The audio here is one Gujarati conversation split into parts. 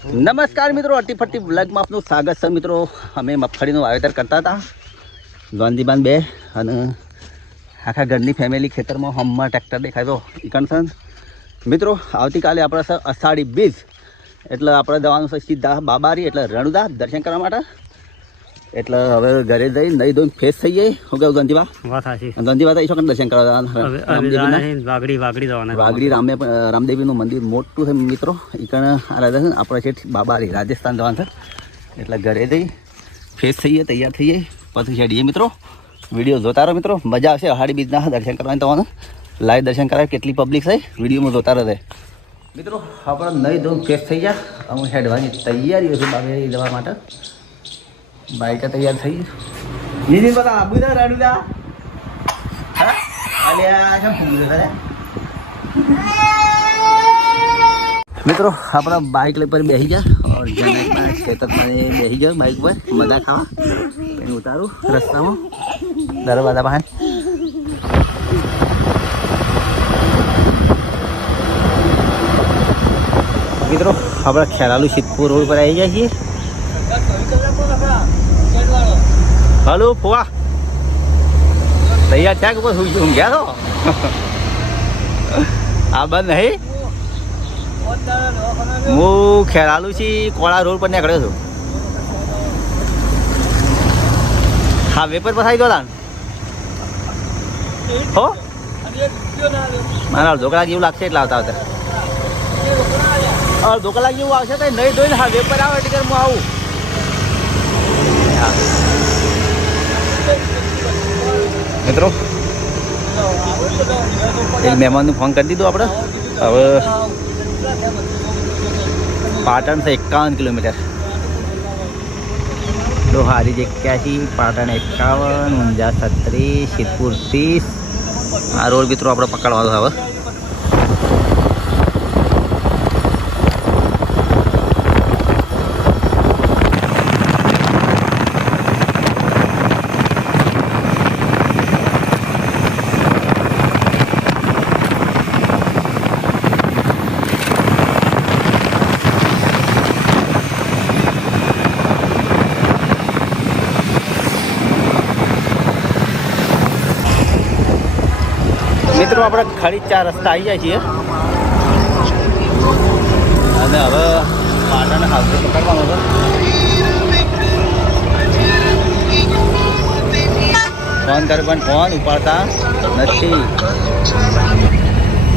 નમસ્કાર મિત્રો, અટી ફટી વ્લોગમાં આપનું સ્વાગત છે મિત્રો. અમે મગફળીનું વાવેતર કરતા હતા લોંદીબાન બે અને આખા ઘરની ફેમિલી ખેતરમાં હમણાં ટ્રેક્ટર દેખાય તો ઇકણસન મિત્રો. આવતીકાલે આપણે છે અષાઢી બીજ, એટલે આપણે જવાનું છે સીધા બાબારી એટલે રણુદા દર્શન કરવા માટે. એટલે હવે ઘરે જઈ નહીં ધોઈને ફ્રેશ થઈ જાય. શું કહ્યું ગંધીબા? ગંધીબા તો એ દર્શન કરવા વાગડી રામદેવીનું મંદિર મોટું છે મિત્રો. ઈકણ આપણે છે બાબારી રાજસ્થાન જવાનું છે. એટલે ઘરે જઈ ફ્રેશ થઈએ, તૈયાર થઈએ, પછી ચડીએ મિત્રો. વિડીયો જોતા રહો મિત્રો, મજા આવશે. અષાઢી બીજના દર્શન કરવાની તમારે લાઈવ દર્શન કરાવે. કેટલી પબ્લિક છે વિડીયોમાં જોતા રહે મિત્રો. આપણે નહીં ધોઈને ફ્રેશ થઈ ગયા. અમે હેડવાની તૈયારીઓ છે બાબારી જવા માટે. બાઈક તૈયાર થઈ નીતિન બધા આબુદા રાડુદા મિત્રો. આપણા બાઇક પર બેસી ગયા ખેતરમાં બેસી ગયો બાઇક પર મજા ખાવા. એને ઉતારું રસ્તામાં દરવાજા બહાર. મિત્રો આપણે ખેરાલુ સિદ્ધપુર રોડ પર આવી જાય છીએ. હલો ફુવા, તૈયાર થયા કે બસ ઊંઘ્યા તો? આ બંધ નહીં. હું ખેરાલુ થી કોળા રોડ પર નીકળ્યો છું. હા વેપર પર આવી દો લાન હો. મારા અડધો કલાક જેવું લાગશે એટલે આવતા આવતા. અડધો કલાક જેવું આવશે તો નહીં ધોઈને હા વેપર આવે એટલે હું આવું. મિત્રો એક મહેમાનનું ફોન કરી દીધું આપણે. હવે પાટણ છે 51 કિલોમીટર, લોહારી 81, પાટણ 51, ઊંઝા 36, સિદ્ધપુર 30. આ રોડ મિત્રો આપણે પકડવાનો હવે. મિત્રો આપણે ખરી 4 રસ્તા આવી જાય છીએ અને હવે પાટણ હાઈવે પકડવાનો છે. ફોન કરે પણ ફોન ઉપાડતા નથી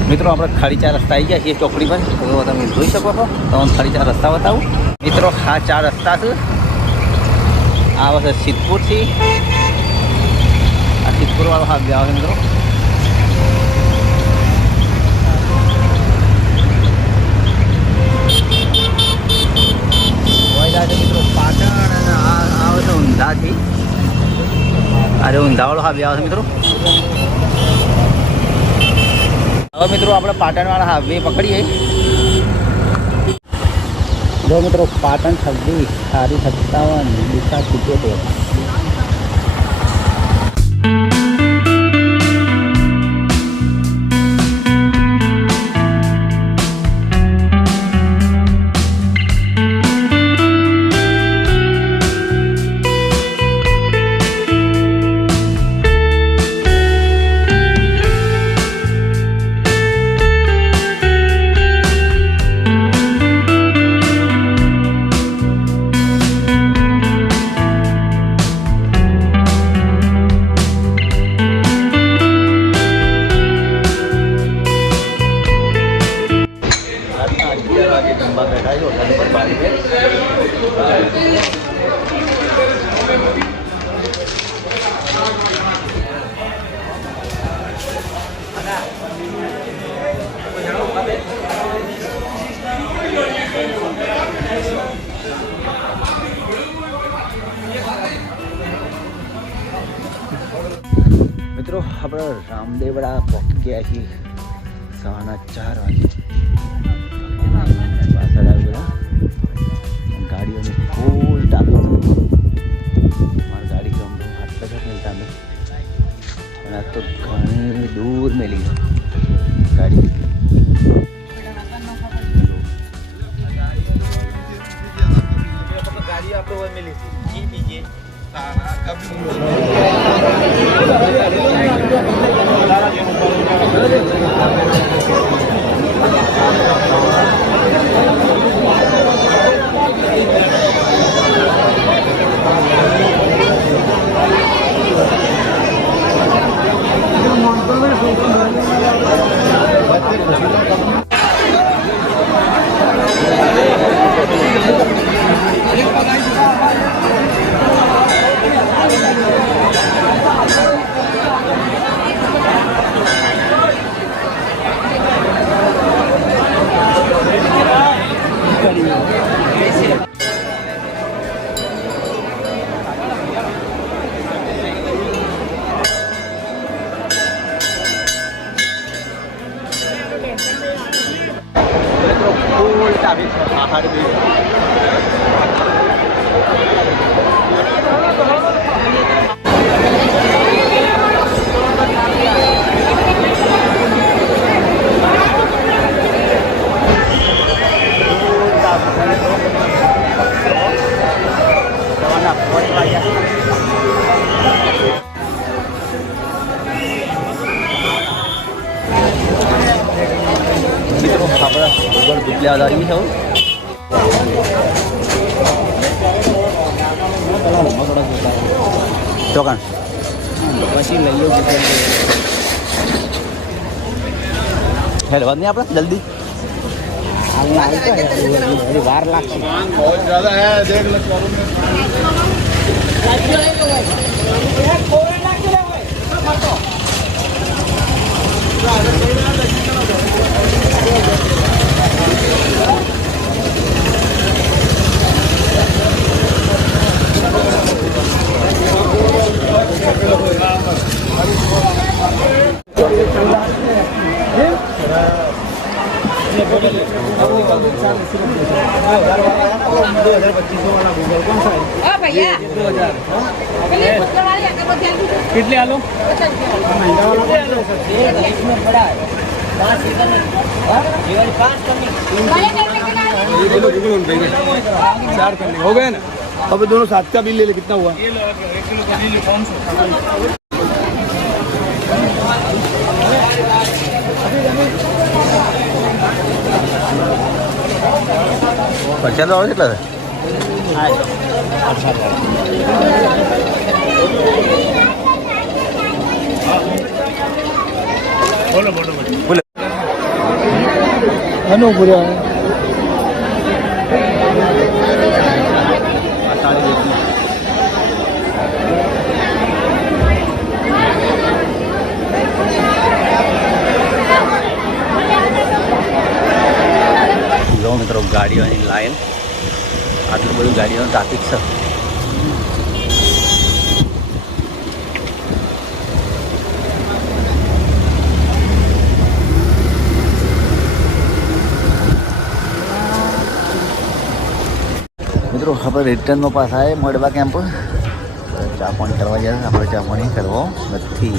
મિત્રો. આપણે ખરી 4 રસ્તા આવી જાય છીએ ચોકડી પર. તો તમે જોઈ શકો છો. તમને ખરી 4 રસ્તા બતાવું મિત્રો. આ 4 રસ્તા છે. આ વખતે સિદ્ધપુરથી આ સિદ્ધપુર વાળો હાઈવે આવે મિત્રો. મિત્રો પાટણ અને આવે છે ઊંઝાથી. અરે ઊંઝાવાળો હાઈવે આવે છે મિત્રો. હવે મિત્રો આપણે પાટણવાળા હાઈવે પકડીએ. જો મિત્રો પાટણ 26, ખારી 57, દિશા 77. મિત્રો આપણે રામદેવડા પહોંચ્યા છીએ 4:30 વાગે. પાછળ આવી બધા ગાડીઓની ફૂલ ટાંકો. મારી ગાડી ગમતો હાથ તક મિલતા નહીં અને આ તો ઘણી દૂર મેલી ગાડી. Dari tahu? Tuh kan? Masih layu gitu. Helwa नहीं आप जल्दी बार लाख बहुत ज्यादा है देख लो भैया कितने आलू इसमें बड़ा है 5 हो गए ना। अब दोनों साथ का बिल ले ले कितना हुआ चलो और कितना बोलो बोलो बोलो अनु पूरा મિત્રો ગાડીઓની લાઈન આટલું બધું ગાડીઓનું ટ્રાફિક છે મિત્રો આપણે રિટર્નમાં પાછા આવે મળવા કેમ્પ ચા પાણી કરવા જાય આપણે ચા પાણી કરવો નથી